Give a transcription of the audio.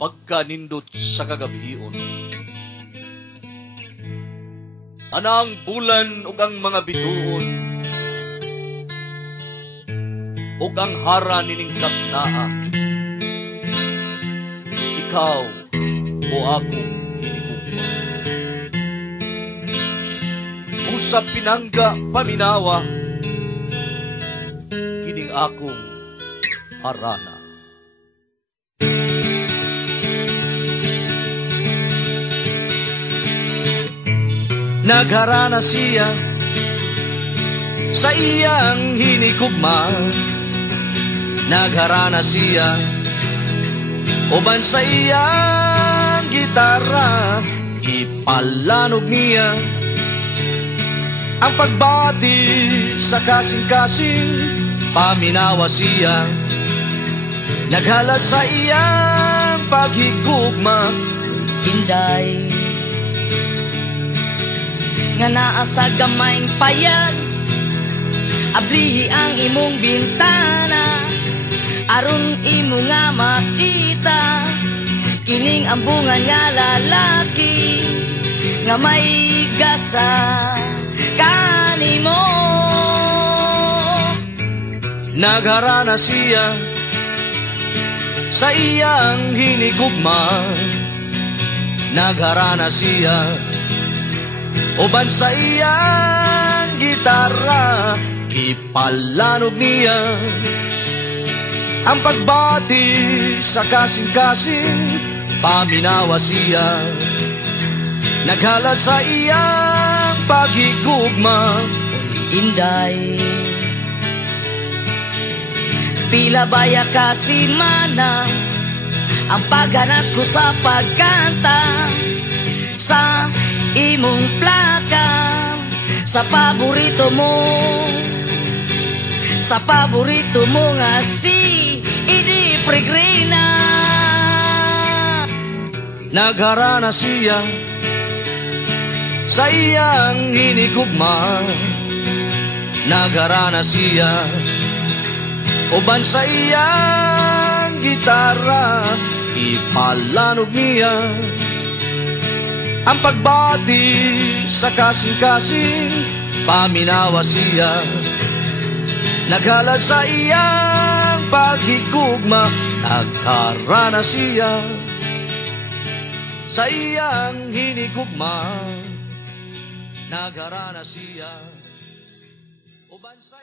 pagkanindot sa kagabion. Anang bulan ug ang mga bituon, ug ang hara nining katnaa. Ikaw o akong hinigugma. Usap pinangga paminawa, kining akong harana. Nagharana siya sa iyang hinigugma. Nagharana siya uban sa iyang gitarra. Ipalanog niya ang pagbati sa kasing-kasing. Paminawa siya, naghalad sa iyang paghigugma. Inday nga naa sa gamayng payag, ablihi ang imong bintana, aron imo nga makita kining ambungan nga lalaki nga may gasa kanimo. Nagharana siya sa iyang hinigugma. Nagharana siya uban sa iyang gitarra. Ipalanog niya ang pagbati sa kasing-kasing. Paminawa siya, naghalad sa iyang paghigugma. Inday, pila baya kasimana ang paghanas ko sa pagkanta sa imong plaka, sa paborito mo nga si Idi Peregrina. Nagharana siya sa iyang hinigugma. Nagharana siya uban sa iyang gitarra. Ipalanog niya ang pagbati sa kasing-kasing. Paminawa siya, naghalad sa iyang paghigugma. Nagharana siya sa iyang hinigugma. Nagharana siya uban sa